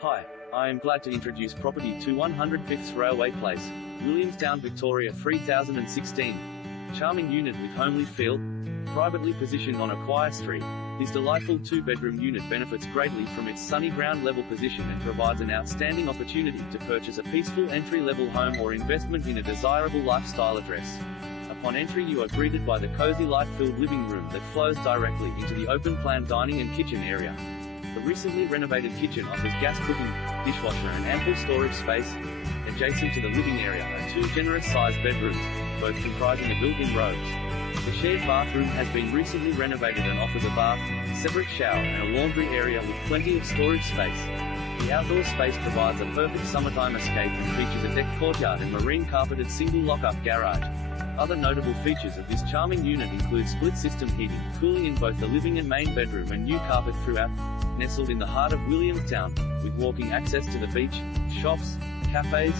Hi, I am glad to introduce property 2105th Railway Place, Williamstown, Victoria 3016. Charming unit with homely feel. Privately positioned on Acquire Street, this delightful two-bedroom unit benefits greatly from its sunny ground-level position and provides an outstanding opportunity to purchase a peaceful entry-level home or investment in a desirable lifestyle address. Upon entry you are greeted by the cozy light-filled living room that flows directly into the open-plan dining and kitchen area. The recently renovated kitchen offers gas cooking, dishwasher and ample storage space. Adjacent to the living area are two generous-sized bedrooms, both comprising a built-in robes. The shared bathroom has been recently renovated and offers a bath, separate shower and a laundry area with plenty of storage space. The outdoor space provides a perfect summertime escape and features a decked courtyard and marine carpeted single lock-up garage. Other notable features of this charming unit include split-system heating, cooling in both the living and main bedroom and new carpet throughout. Nestled in the heart of Williamstown, with walking access to the beach, shops, cafes,